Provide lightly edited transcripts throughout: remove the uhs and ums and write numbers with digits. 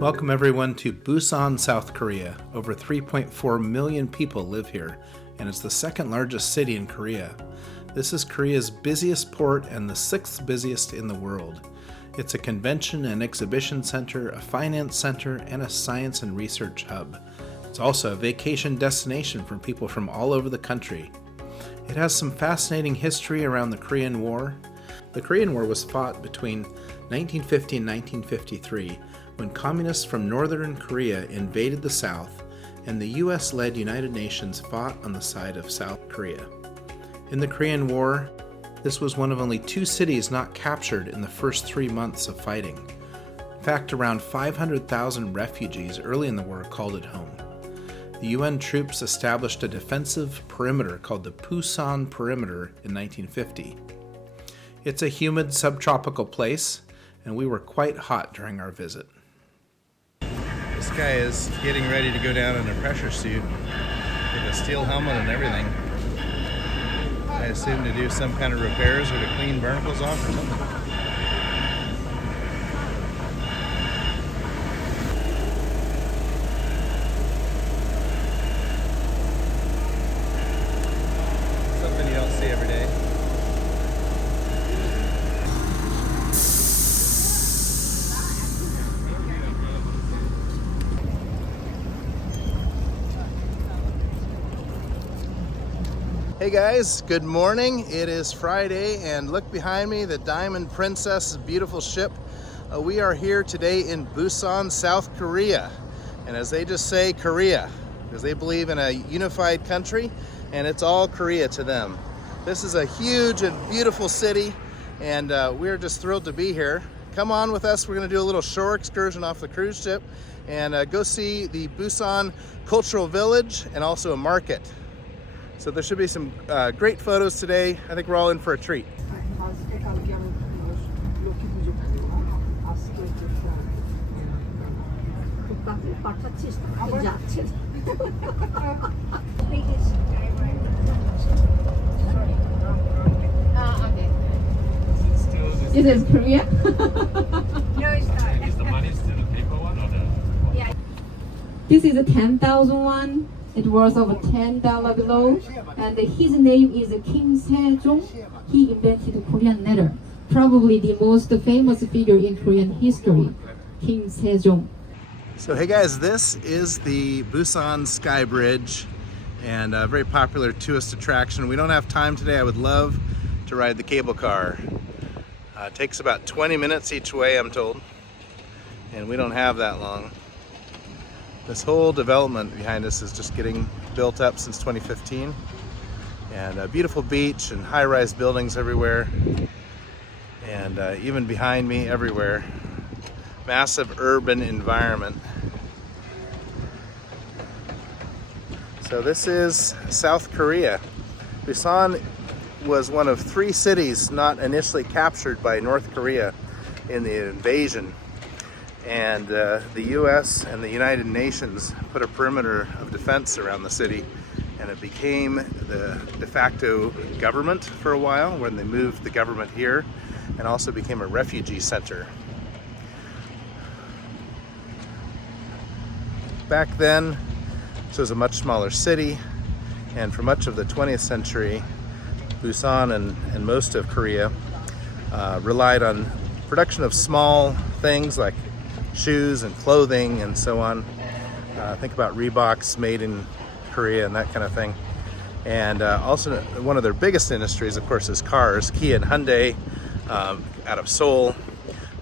Welcome everyone to Busan, South Korea. Over 3.4 million people live here, and it's the second largest city in Korea. This is Korea's busiest port and the sixth busiest in the world. It's a convention and exhibition center, a finance center, and a science and research hub. It's also a vacation destination for people from all over the country. It has some fascinating history around the Korean War. The Korean War was fought between 1950 and 1953 when communists from northern Korea invaded the South, and the US-led United Nations fought on the side of South Korea. In the Korean War, this was one of only two cities not captured in the first 3 months of fighting. In fact, around 500,000 refugees early in the war called it home. The UN troops established a defensive perimeter called the Busan Perimeter in 1950. It's a humid subtropical place, and we were quite hot during our visit. This guy is getting ready to go down in a pressure suit with a steel helmet and everything. I assume to do some kind of repairs or to clean barnacles off or something. Something you don't see every day. Hey guys, good morning. It is Friday and look behind me, the Diamond Princess, beautiful ship. We are here today in Busan, South Korea. And as they just say, Korea, because they believe in a unified country and it's all Korea to them. This is a huge and beautiful city and we're just thrilled to be here. Come on with us, we're gonna do a little shore excursion off the cruise ship and go see the Busan Cultural Village and also a market. So there should be some great photos today. I think we're all in for a treat. Is it Korea? No, it's not. Is the money still the paper one or the? Yeah. This is a 10,000 won. It was of $10 below, and his name is King Sejong. He invented Korean letter, probably the most famous figure in Korean history, King Sejong. So hey guys, this is the Busan Sky Bridge and a very popular tourist attraction. We don't have time today. I would love to ride the cable car. It takes about 20 minutes each way, I'm told, and we don't have that long. This whole development behind us is just getting built up since 2015. And a beautiful beach and high-rise buildings everywhere. And even behind me, everywhere. Massive urban environment. So this is South Korea. Busan was one of 3 cities not initially captured by North Korea in the invasion. And the US and the United Nations put a perimeter of defense around the city, and it became the de facto government for a while when they moved the government here, and also became a refugee center. Back then, this was a much smaller city, and for much of the 20th century, Busan and most of Korea relied on production of small things like shoes and clothing and so on. Think about Reeboks made in Korea and that kind of thing. And also one of their biggest industries, of course, is cars, Kia and Hyundai out of Seoul.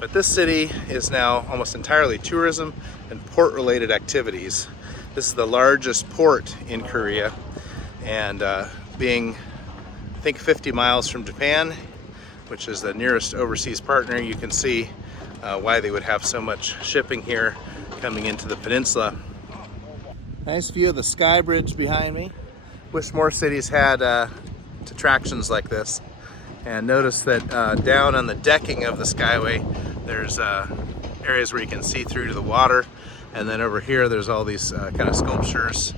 But this city is now almost entirely tourism and port-related activities. This is the largest port in Korea, and being, I think, 50 miles from Japan, which is the nearest overseas partner, you can see why they would have so much shipping here coming into the peninsula. Nice view of the Sky Bridge behind me. Wish more cities had attractions like this. And notice that down on the decking of the Skyway, there's areas where you can see through to the water. And then over here, there's all these kind of sculptures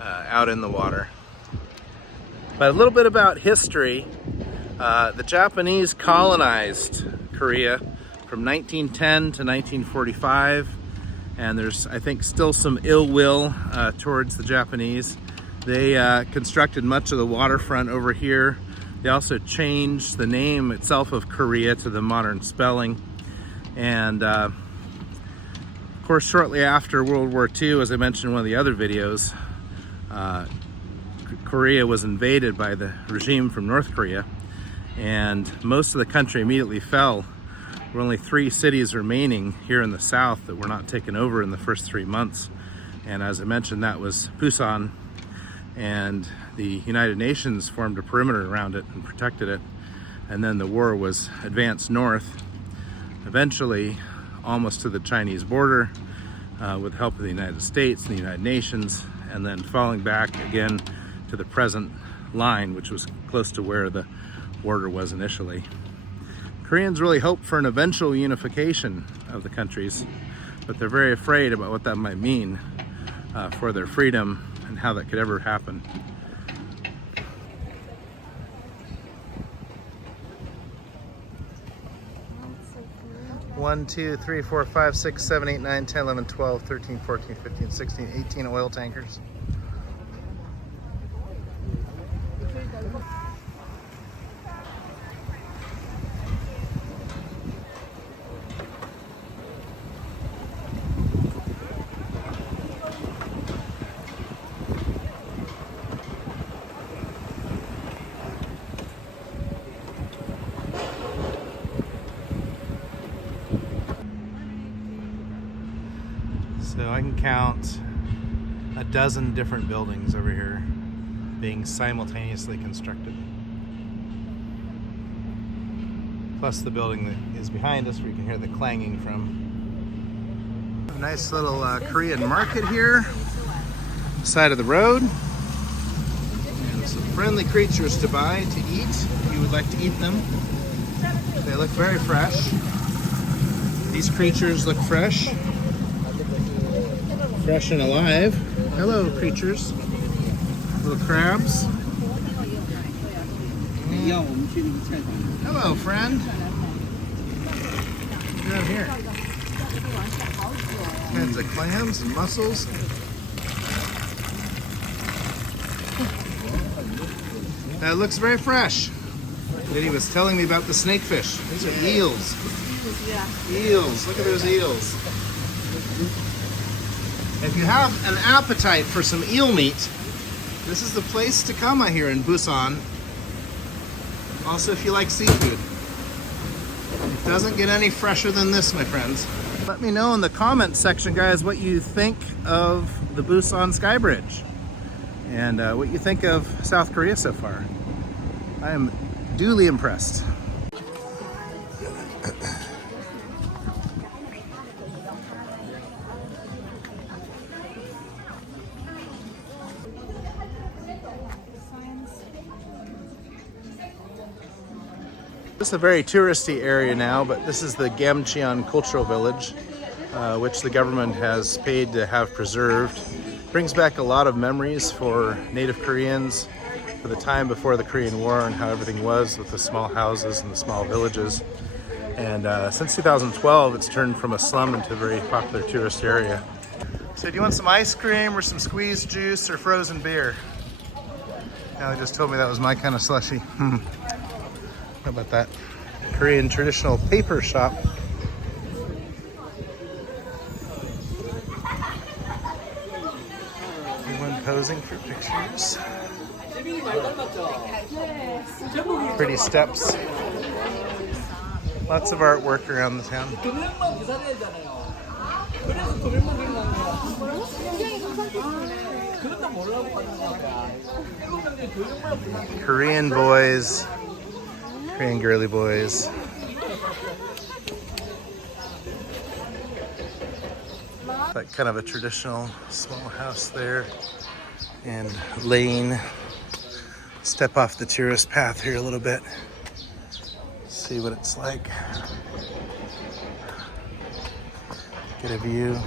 out in the water. But a little bit about history. The Japanese colonized Korea from 1910 to 1945, and there's, I think, still some ill will towards the Japanese. They constructed much of the waterfront over here. They also changed the name itself of Korea to the modern spelling. And of course, shortly after World War II, as I mentioned in one of the other videos, Korea was invaded by the regime from North Korea, and most of the country immediately fell. There were only 3 cities remaining here in the south that were not taken over in the first 3 months. And as I mentioned, that was Busan, and the United Nations formed a perimeter around it and protected it. And then the war was advanced north, eventually almost to the Chinese border, with the help of the United States and the United Nations, and then falling back again to the present line, which was close to where the border was initially. Koreans really hope for an eventual unification of the countries, but they're very afraid about what that might mean for their freedom and how that could ever happen. One, 2, 3, 4, 5, 6, 7, 8, 9, 10, 11, 12, 13, 14, 15, 16, 18 oil tankers. So I can count a dozen different buildings over here being simultaneously constructed. Plus the building that is behind us where you can hear the clanging from. A nice little Korean market here, side of the road. And some friendly creatures to buy, to eat, if you would like to eat them. They look very fresh. These creatures look fresh. Fresh and alive. Hello, creatures. Little crabs. Hello, friend. What's down here? Kinds of clams and mussels. That looks very fresh. Then he was telling me about the snakefish. These are eels. Eels. Look at those eels. If you have an appetite for some eel meat, this is the place to come, I hear, in Busan. Also, if you like seafood. It doesn't get any fresher than this, my friends. Let me know in the comments section, guys, what you think of the Busan Sky Bridge and what you think of South Korea so far. I am duly impressed. This is a very touristy area now, but this is the Gamcheon Cultural Village, which the government has paid to have preserved. Brings back a lot of memories for Native Koreans for the time before the Korean War and how everything was with the small houses and the small villages. And since 2012, it's turned from a slum into a very popular tourist area. So do you want some ice cream or some squeezed juice or frozen beer? Now they just told me that was my kind of slushie. How about that? Korean traditional paper shop. Everyone posing for pictures. Pretty steps. Lots of artwork around the town. Korean boys. Korean girly boys. Like kind of a traditional small house there. And lane. Step off the tourist path here a little bit. See what it's like. Get a view.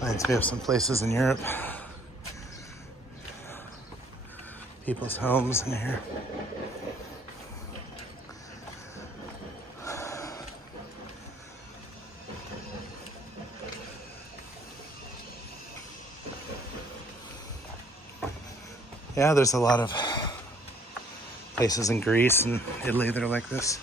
Reminds me of some places in Europe. people's homes in here. Yeah, there's a lot of places in Greece and Italy that are like this.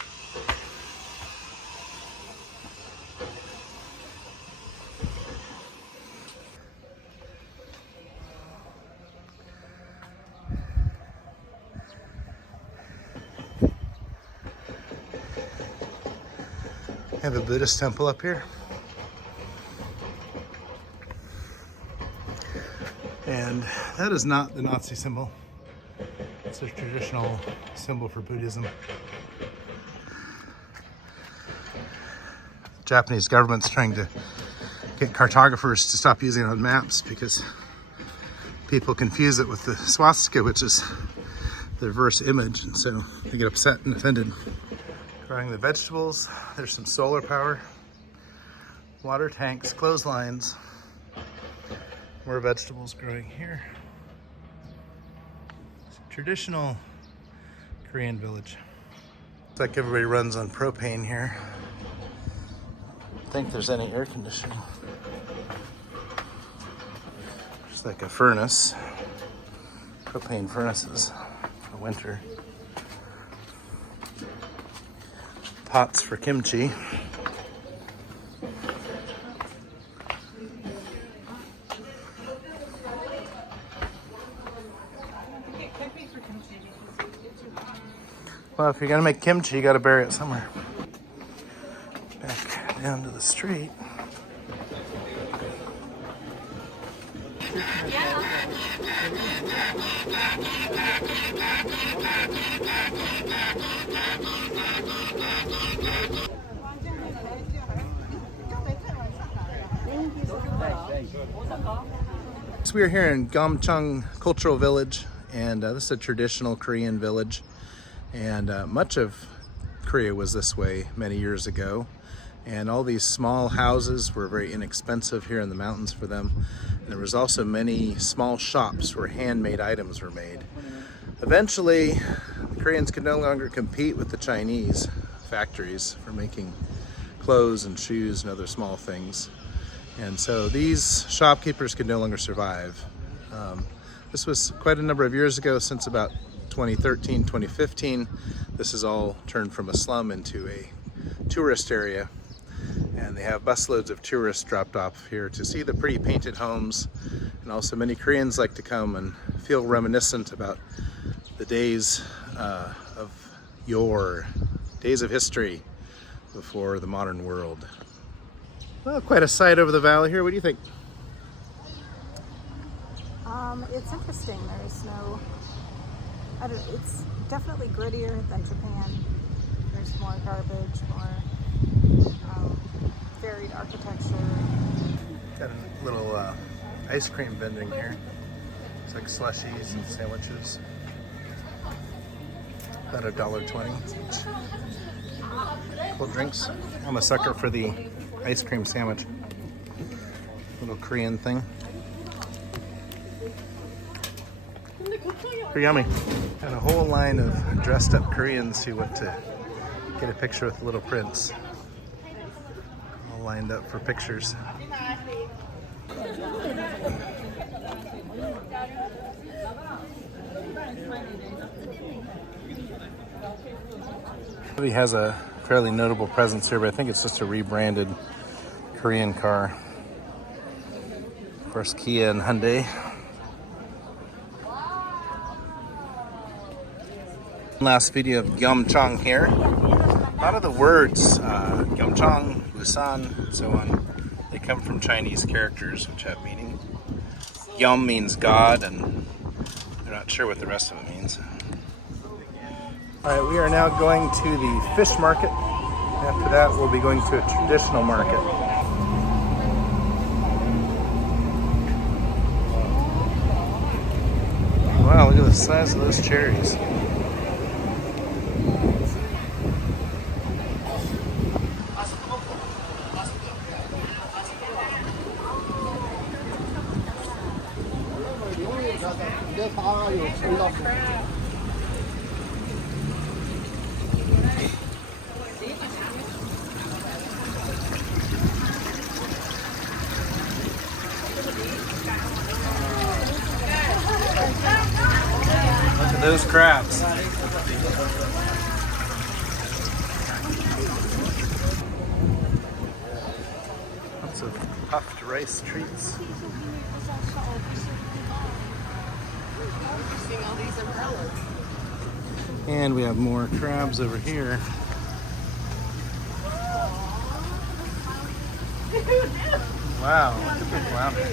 I have a Buddhist temple up here. And that is not the Nazi symbol. It's a traditional symbol for Buddhism. The Japanese government's trying to get cartographers to stop using it on maps because people confuse it with the swastika, which is the reverse image, and so they get upset and offended. Growing the vegetables, there's some solar power, water tanks, clotheslines, more vegetables growing here. It's a traditional Korean village. Looks like everybody runs on propane here. I don't think there's any air conditioning. Just like a furnace, propane furnaces for winter. Pots for kimchi. Well, if you're gonna make kimchi, you gotta bury it somewhere. Back down to the street. So we are here in Gamcheon Cultural Village, and this is a traditional Korean village. And much of Korea was this way many years ago. And all these small houses were very inexpensive here in the mountains for them. And there was also many small shops where handmade items were made. Eventually, the Koreans could no longer compete with the Chinese factories for making clothes and shoes and other small things. And so these shopkeepers could no longer survive. This was quite a number of years ago, since about 2013, 2015. This has all turned from a slum into a tourist area. And they have busloads of tourists dropped off here to see the pretty painted homes. And also many Koreans like to come and feel reminiscent about the days of yore, days of history before the modern world. Well, quite a sight over the valley here. What do you think? It's interesting. There's no, it's definitely grittier than Japan. There's more garbage, more varied architecture. Got a little ice cream vending here. It's like slushies and sandwiches. About $1.20 each. Cool drinks. I'm a sucker for the ice cream sandwich. Little Korean thing. Pretty yummy. And a whole line of dressed up Koreans who went to get a picture with the little prince. All lined up for pictures. He has a fairly notable presence here, but I think it's just a rebranded Korean car. Of course, Kia and Hyundai. Last video of Gamcheon here. A lot of the words, Gamcheon, Busan, and so on, they come from Chinese characters which have meaning. Yum means God, and they're not sure what the rest of it means. All right, we are now going to the fish market. After that, we'll be going to a traditional market. Wow, look at the size of those cherries. Look at those crabs. Lots of puffed rice treats. And we have more crabs over here. Wow, look at the flounder.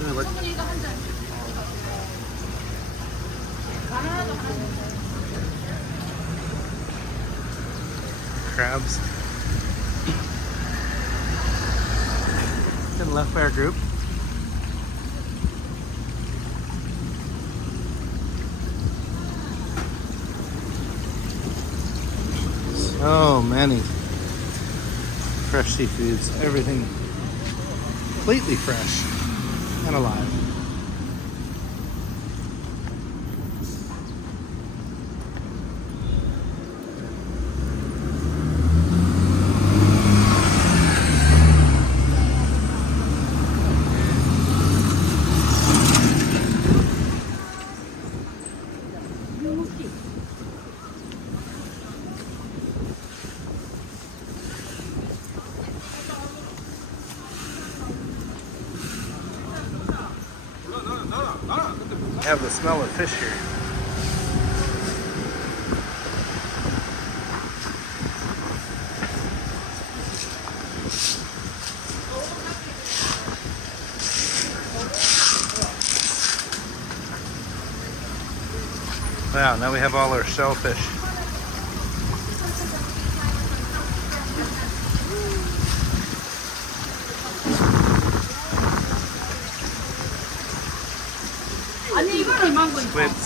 Ooh, look. Crabs. Getting left by our group. So many fresh seafoods, everything completely fresh and alive. I have the smell of fish here. Wow, now we have all our shellfish. Squids.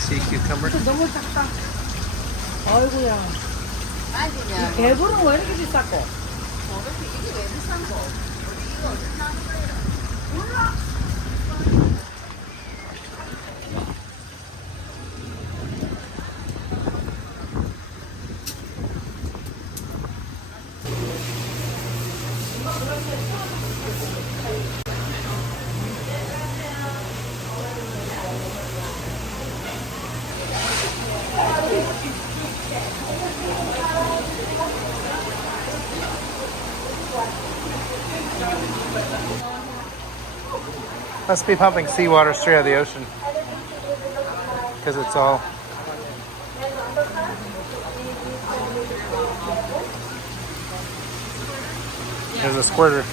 Sea cucumber. 너무 작다. 아이고야. 이 개불은 왜 이렇게 비싸고? Must be pumping seawater straight out of the ocean because it's all there's a squirter.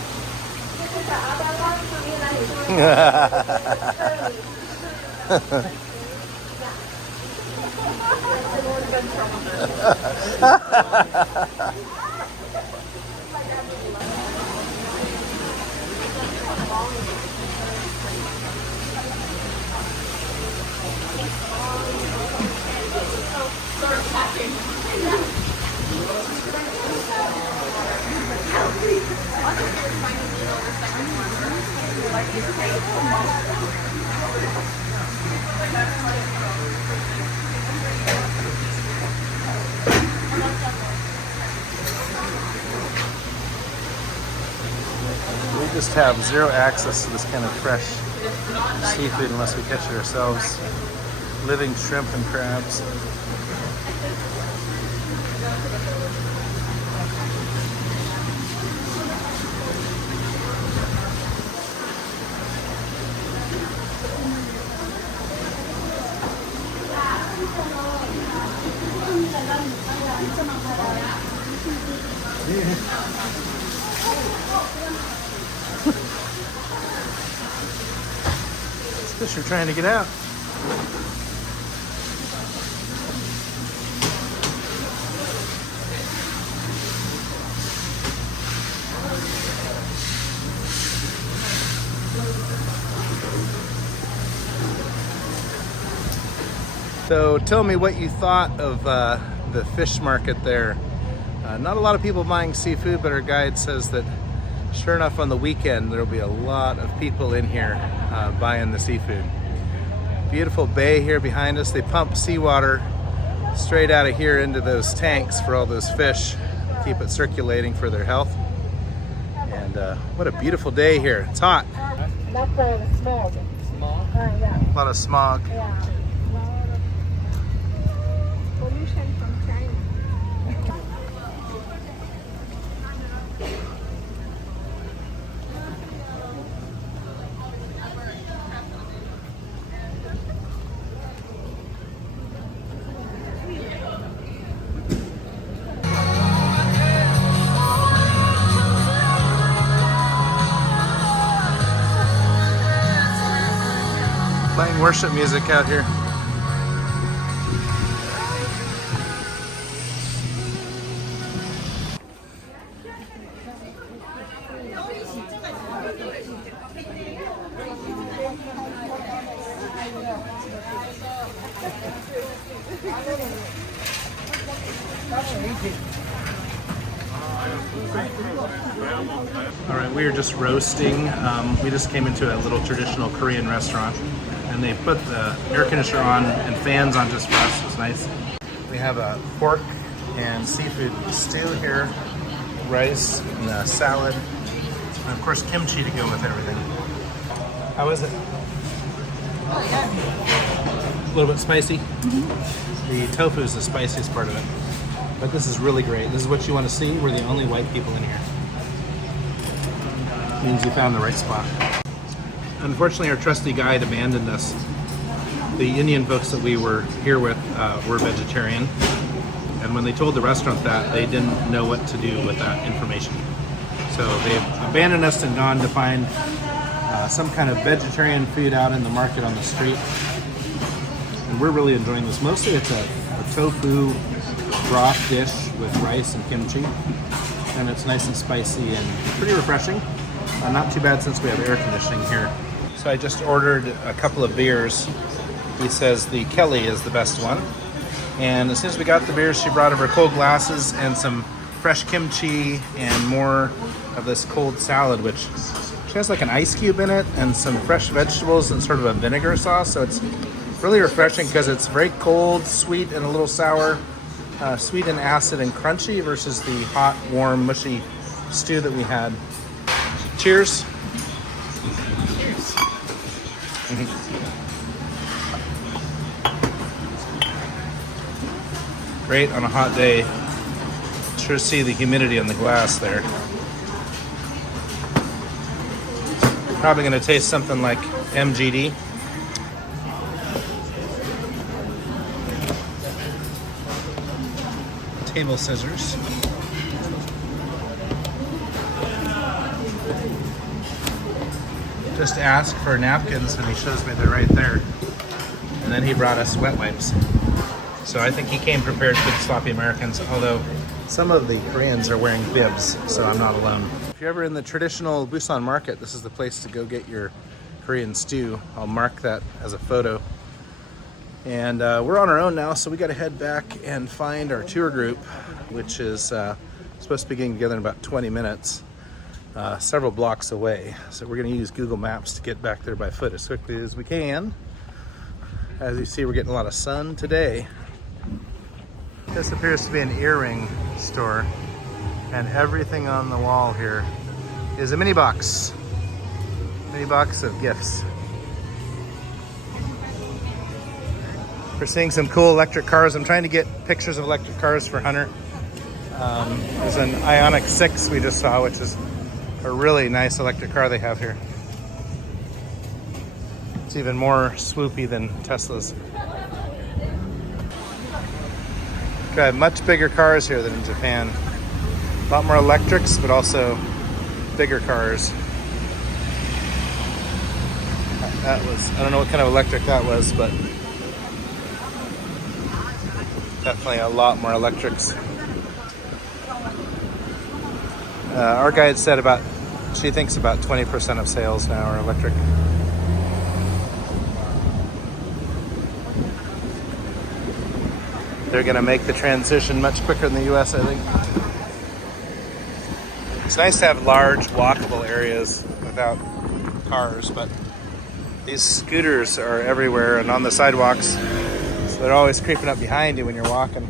We just have zero access to this kind of fresh seafood unless we catch it ourselves. Living shrimp and crabs. These fish are trying to get out. So tell me what you thought of the fish market there. Not a lot of people buying seafood, but our guide says that sure enough on the weekend there will be a lot of people in here buying the seafood. Beautiful bay here behind us. They pump seawater straight out of here into those tanks for all those fish, keep it circulating for their health. And what a beautiful day here. It's hot. Not for the smog. Small? Yeah. A lot of smog. Yeah. Pollution from China. Playing worship music out here. All right, we are just roasting. We just came into a little traditional Korean restaurant, and they put the air conditioner on and fans on just for us. It's nice. We have a pork and seafood stew here, rice and a salad, and of course kimchi to go with everything. How is it? A little bit spicy. The tofu is the spiciest part of it. But this is really great. This is what you want to see. We're the only white people in here. Means you found the right spot. Unfortunately, our trusty guide abandoned us. The Indian folks that we were here with were vegetarian. And when they told the restaurant that, they didn't know what to do with that information. So they abandoned us and gone to find some kind of vegetarian food out in the market on the street. And we're really enjoying this. Mostly it's a tofu broth dish with rice and kimchi, and it's nice and spicy and pretty refreshing. Not too bad since we have air conditioning here. So I just ordered a couple of beers. He says the Kelly is the best one. And as soon as we got the beers, she brought over cold glasses and some fresh kimchi and more of this cold salad, which she has like an ice cube in it and some fresh vegetables and sort of a vinegar sauce. So it's really refreshing because it's very cold, sweet, and a little sour. Sweet and acid and crunchy versus the hot, warm, mushy stew that we had. Cheers. Great on a hot day. Sure see the humidity in the glass there. Probably going to taste something like MGD. Table scissors. Just ask for napkins and he shows me they're right there. And then he brought us wet wipes. So I think he came prepared for the sloppy Americans, although some of the Koreans are wearing bibs, so I'm not alone. If you're ever in the traditional Busan market, this is the place to go get your Korean stew. I'll mark that as a photo. And we're on our own now, so we got to head back and find our tour group, which is supposed to be getting together in about 20 minutes, several blocks away. So we're going to use Google Maps to get back there by foot as quickly as we can. As you see, we're getting a lot of sun today. This appears to be an earring store, and everything on the wall here is a mini box of gifts. We're seeing some cool electric cars. I'm trying to get pictures of electric cars for Hunter. There's an Ioniq 6 we just saw, which is a really nice electric car they have here. It's even more swoopy than Tesla's. Got much bigger cars here than in Japan. A lot more electrics, but also bigger cars. That was, I don't know what kind of electric that was, but definitely a lot more electrics. Our guide said she thinks about 20% of sales now are electric. they're going to make the transition much quicker than the US, I think. It's nice to have large walkable areas without cars, but these scooters are everywhere and on the sidewalks, so they're always creeping up behind you when you're walking.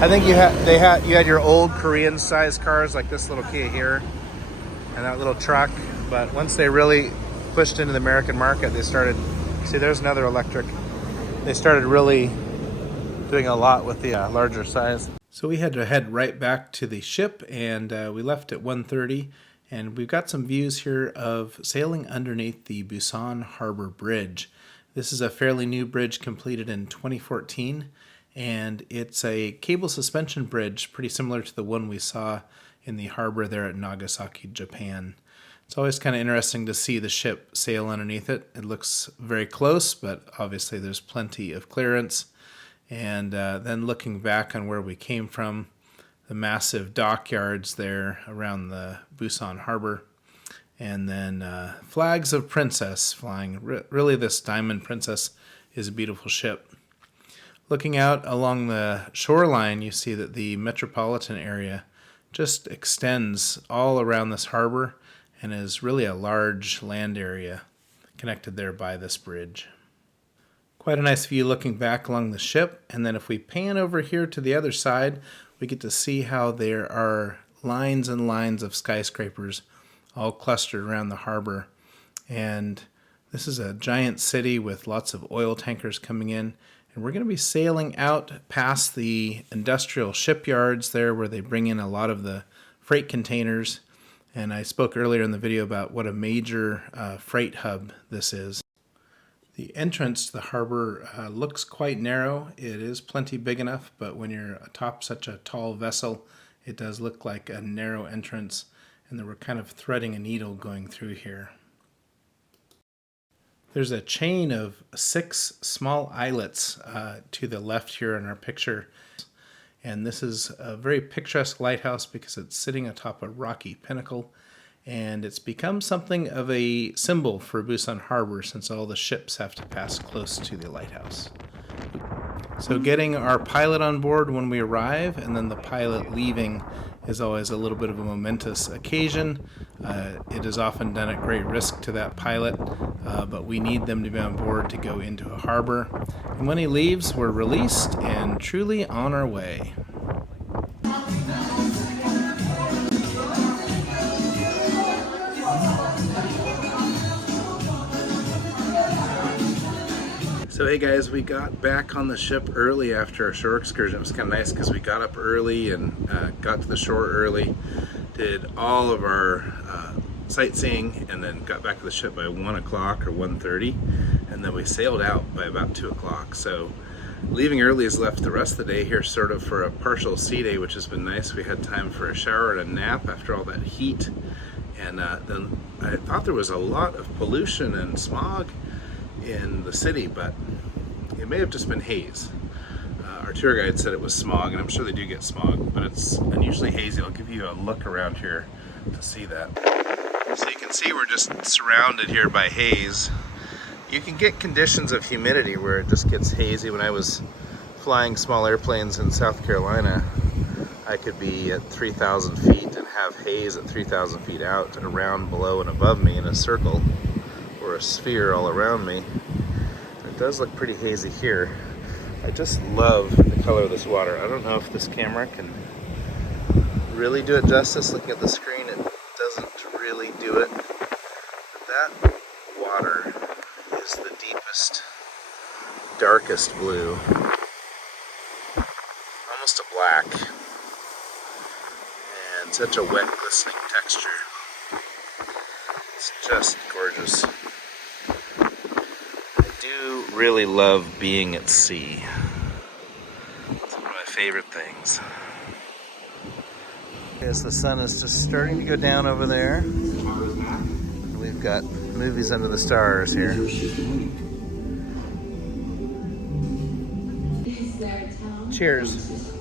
I think you had your old Korean sized cars like this little Kia here and that little truck, but once they really pushed into the American market, they started, see there's another electric, they started really doing a lot with the larger size. So we had to head right back to the ship, and we left at 1:30, and we've got some views here of sailing underneath the Busan Harbor Bridge. This is a fairly new bridge completed in 2014, and it's a cable suspension bridge pretty similar to the one we saw in the harbor there at Nagasaki, Japan. It's always kind of interesting to see the ship sail underneath it. It looks very close, but obviously there's plenty of clearance. And then looking back on where we came from, the massive dockyards there around the Busan harbor, and then flags of Princess flying. Really, this Diamond Princess is a beautiful ship. Looking out along the shoreline, you see that the metropolitan area just extends all around this harbor and is really a large land area connected there by this bridge. Quite a nice view looking back along the ship, and then if we pan over here to the other side, we get to see how there are lines and lines of skyscrapers all clustered around the harbor. And this is a giant city with lots of oil tankers coming in, and we're going to be sailing out past the industrial shipyards there where they bring in a lot of the freight containers. And I spoke earlier in the video about what a major freight hub this is. The entrance to the harbor looks quite narrow. It is plenty big enough, but when you're atop such a tall vessel, it does look like a narrow entrance, and we're kind of threading a needle going through here. There's a chain of 6 small islets to the left here in our picture, and this is a very picturesque lighthouse because it's sitting atop a rocky pinnacle. And it's become something of a symbol for Busan Harbor since all the ships have to pass close to the lighthouse. So getting our pilot on board when we arrive and then the pilot leaving is always a little bit of a momentous occasion. It is often done at great risk to that pilot, but we need them to be on board to go into a harbor. And when he leaves, we're released and truly on our way. So hey guys, we got back on the ship early after our shore excursion. It was kind of nice because we got up early and got to the shore early, did all of our sightseeing, and then got back to the ship by 1 o'clock or 1:30, and then we sailed out by about 2 o'clock. So leaving early has left the rest of the day here sort of for a partial sea day, which has been nice. We had time for a shower and a nap after all that heat, and then I thought there was a lot of pollution and smog in the city, but it may have just been haze. Our tour guide said it was smog, and I'm sure they do get smog, but it's unusually hazy. I'll give you a look around here to see that. So you can see we're just surrounded here by haze. You can get conditions of humidity where it just gets hazy. When I was flying small airplanes in South Carolina, I could be at 3,000 feet and have haze at 3,000 feet out, around, below, and above me in a circle or a sphere all around me. It does look pretty hazy here. I just love the color of this water. I don't know if this camera can really do it justice. Looking at the screen, it doesn't really do it. But that water is the deepest, darkest blue. Almost a black. And such a wet, glistening texture. It's just gorgeous. I do really love being at sea. It's one of my favorite things. As the sun is just starting to go down over there, we've got movies under the stars here. Cheers.